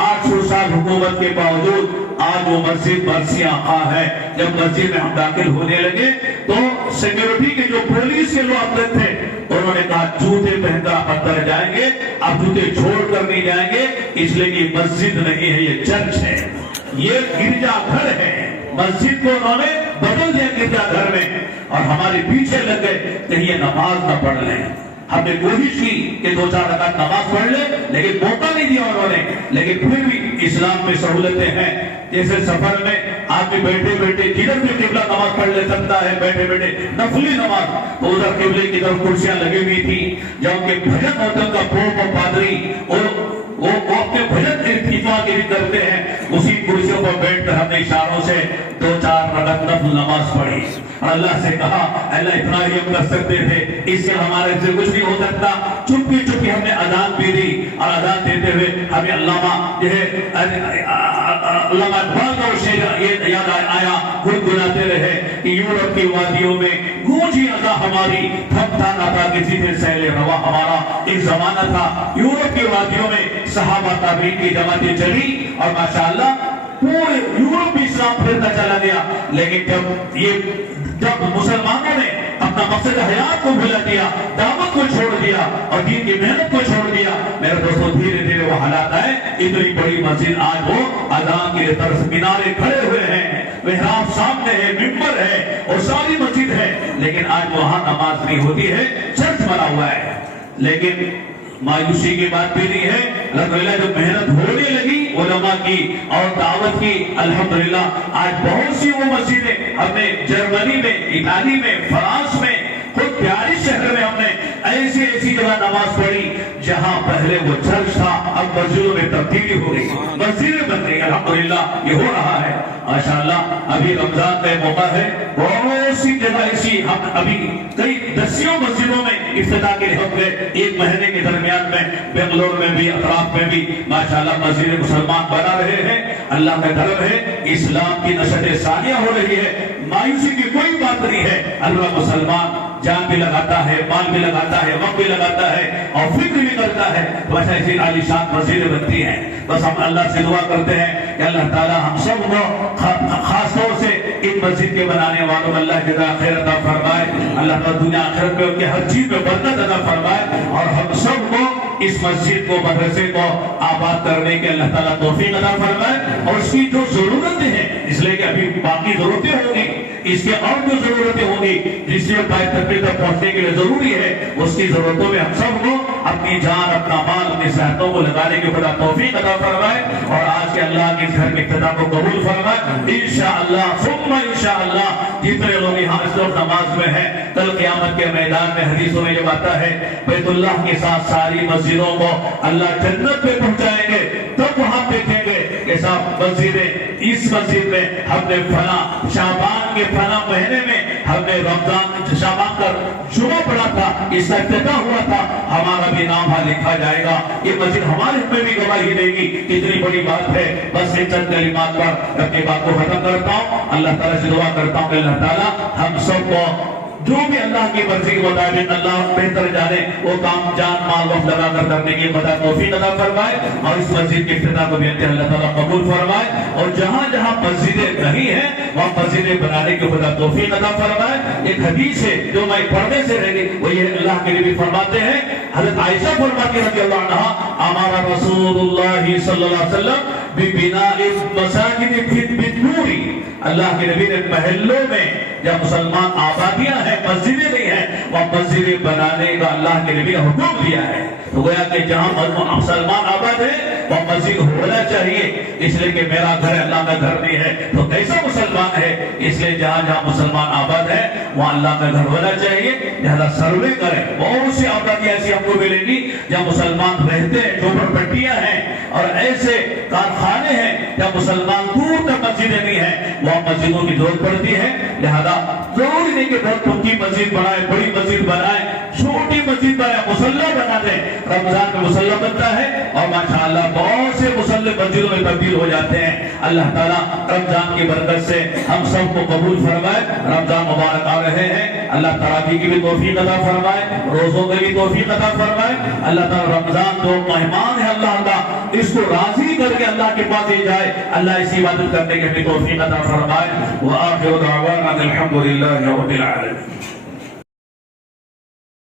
800 سال حکومت کے باوجود آج وہ مسجد مرثیہ خواہ ہے۔ جب مسجد میں ہم داخل ہونے لگے تو سیکیورٹی کے جو پولیس کے لوگ تھے انہوں نے کہا جوتے پہن کر آپ اندر جائیں گے، آپ جوتے چھوڑ کر نہیں جائیں گے، اس لیے یہ مسجد نہیں ہے، یہ چرچ ہے، یہ گرجا گھر ہے۔ مسجد کو انہوں نے بدل دیا گرجا گھر میں اور ہمارے پیچھے لگ گئے کہیں یہ نماز نہ پڑھ لیں۔ ہم نے کوشش کی کہ 2-4 رکعت نماز پڑھ لیں لیکن موقع نہیں دیا انہوں نے۔ لیکن پھر بھی اسلام میں سہولتیں ہیں، جیسے سفر میں آدمی بیٹھے بیٹھے جدھر بھی قبلہ نماز پڑھ لے سکتا ہے، بیٹھے بیٹھے نفلی نماز۔ تو ادھر قبلے کی طرف کرسیاں لگی ہوئی تھی، جب کہ بھجن ہوتا کا پوپ اور پادری وہ اپنے بھجن ارتفاع کے بھی کرتے ہیں، اسی کرسیوں پر بیٹھ کر ہم نے اشاروں سے 2-4 رکعت نفل نماز پڑھی اور اللہ سے کہا اللہ اتنا ہی ہم کر سکتے تھے، اس سے ہمارے سے کچھ نہیں ہو سکتا۔ چپی چپی ہم نے اذان بھی دی اور اذان دیتے ہوئے ہمیں علامہ اقبال کا شعر یہ یاد آیا، گنگناتے رہے کہ یورپ کی وادیوں میں گونجی اذان ہماری، تھمتا نہ تھا کسی سے سیل روا ہمارا۔ ایک زمانہ تھا یورپ کی وادیوں میں صحابہ تابعین کی جماعتیں چلی اور ماشاءاللہ پورے یورپ میں اسلام پھیلتا چلا گیا۔ لیکن جب مسلمانوں نے اپنا مقصد حیات کو بھلا دیا، دعوت کو چھوڑ دیا اور دین کی محنت کو چھوڑ دیا، میرے دوستوں دھیرے دھیرے وہ حالات آئے۔ اتنی بڑی مسجد آج وہ اذان کے طرف مینارے کھڑے ہوئے ہیں، محراب سامنے ہے، منبر ہے اور ساری مسجد ہے، لیکن آج وہاں نماز نہیں ہوتی ہے، چرچ بنا ہوا ہے۔ لیکن مایوسی کی بات بھی نہیں ہے. الحمدللہ جو محنت ہونے لگی علماء کی اور دعوت کی، الحمدللہ آج بہت سی وہ مسجدیں ہم نے جرمنی میں، اٹالی میں، فرانس میں، خود پیاری شہر میں ہم نے ایسی جگہ نماز پڑھی جہاں پہلے وہ چرچ تھا، اب مسجدوں میں تبدیلی ہو گئی، مسجدیں بن گئی. الحمدللہ یہ ہو رہا ہے ماشاءاللہ. ابھی رمضان کا موقع ہے، بہت سی جگہ ایسی ہم ابھی کئی دسیوں مسجدوں میں افتتاح کے لیے ہم گئے. ایک مہینے کے درمیان میں بنگلور میں بھی، اطراف میں بھی ماشاءاللہ مسجد مسلمان بنا رہے ہیں. اللہ کا کرم ہے، اسلام کی نشر ثانیہ ہو رہی ہے. مایوسی کی کوئی بات نہیں ہے. اللہ مسلمان جان بھی لگاتا ہے، مال بھی لگاتا ہے، وقت بھی لگاتا ہے اور فکر بھی کرتا ہے. بس ایسی عالی شان مسجدیں بنتی ہیں. بس ہم اللہ سے دعا کرتے ہیں کہ اللہ تعالی ہم سب کو خاص طور سے ان مسجد کے بنانے والوں اللہ جزا خیر عطا فرمائے. اللہ تعالی دنیا آخرت میں ان کے ہر چیز میں برکت عطا فرمائے اور ہم سب کو اس مسجد کو، مدرسے کو آباد کرنے کے اللہ تعالیٰ توفیق عطا فرمائے. اور اس کی جو ضرورتیں ہیں، اس لیے کہ ابھی باقی ضرورتیں ہوں گی، اس کے اور جو ضرورتیں ہوں گی جس سے تک پہنچنے کے لیے ضروری ہے، اس کی ضرورتوں میں ہم سب کو اپنی جان، اپنا مال، اپنی صحتوں کو لگانے کے خدا توفیق عطا فرمائے. اور آج کے اللہ کے گھر کے افتتاح کو قبول فرمائے. انشاءاللہ ثم انشاءاللہ جتنے لوگ یہاں اس وقت نماز میں ہیں، کل قیامت کے میدان میں حدیثوں میں یہ آتا ہے بیت اللہ کے ساتھ ساری مسجدوں کو اللہ جنت میں پہنچائیں گے. تب وہاں دیکھیں گے کہ صاحب مسجدیں، اس مسجد میں ہم نے فلاں شعبان کے فلاں مہینے میں ہم نے رمضان شعبان کا جمعہ پڑھا تھا، اس کا افتتاح ہوا تھا، ہمارا بھی نام وہاں لکھا جائے گا. یہ مسجد ہمارے میں بھی گواہی دے گی. کتنی بڑی بات ہے. بس ان چند کلمات پر اپنی بات کو ختم کرتا ہوں. اللہ تعالیٰ سے دعا کرتا ہوں کہ اللہ تعالیٰ ہم سب کو جو بھی اللہ کی مرضی کے مطابق اللہ بہتر جانے وہ کام جان مال وقت لگا کر کرنے کی خدا توفیق عطا فرمائے. اور اس مسجد کے افتتاح کو بھی اللہ تعالیٰ قبول فرمائے. اور جہاں جہاں مسجدیں نہیں ہیں وہاں مسجدیں بنانے کی خدا توفیق عطا فرمائے. ایک حدیث ہے جو میں پڑھنے سے رہ گئی، وہ یہ اللہ کے نبی فرماتے ہیں، حضرت عائشہ فرماتی رضی اللہ عنہا، ہمارا رسول اللہ صلی اللہ علیہ وسلم ببناء المساجد بالنور. اللہ کے نبی نے محلوں میں جب مسلمان آبادیاں ہیں، مسجدیں نہیں ہیں، وہاں مسجدیں بنانے کا اللہ کے نبی نے حکم دیا ہے. تو گویا کہ جہاں مسلمان آباد ہے وہاں مسجد ہونا چاہیے. اس لیے کہ میرا گھر اللہ کا گھر نہیں ہے تو کیسا مسلمان ہے. اس لیے جہاں جہاں مسلمان آباد ہے وہاں اللہ کا گھر ہونا چاہیے. لہذا سروے کریں. بہت سی آبادیاں ایسی ہم کو ملیں گی جہاں مسلمان رہتے ہیں، جھوپڑ پٹیاں ہیں اور ایسے کارخانے ہیں جہاں مسلمان دور تک مسجدیں نہیں ہیں، وہاں مسجدوں کی ضرورت پڑتی ہے. لہذا ضروری نہیں کہ بہت پکی مسجد بنائے، بڑی مسجد بنائے، چھوٹی مسجد بنائے، مسلح بنا دیں. رمضان میں مسلح بنتا ہے اور ماشاءاللہ بہت سے مسلح مسجدوں میں تبدیل ہو جاتے ہیں. اللہ تعالیٰ رمضان کی برکت سے ہم سب کو قبول فرمائے. رمضان مبارک آ رہے ہیں، اللہ تراویح کی بھی توفیق عطا فرمائے، روزوں کی بھی توفیق عطا فرمائے. اللہ تعالیٰ رمضان جو مہمان ہے اللہ کا، اس کو راضی کر کے اللہ کے پاس لے جائے. اللہ اس عبادت کرنے کی بھی توفیق عطا فرمائے. وآخر دعوانا الحمد للہ رب العالمین.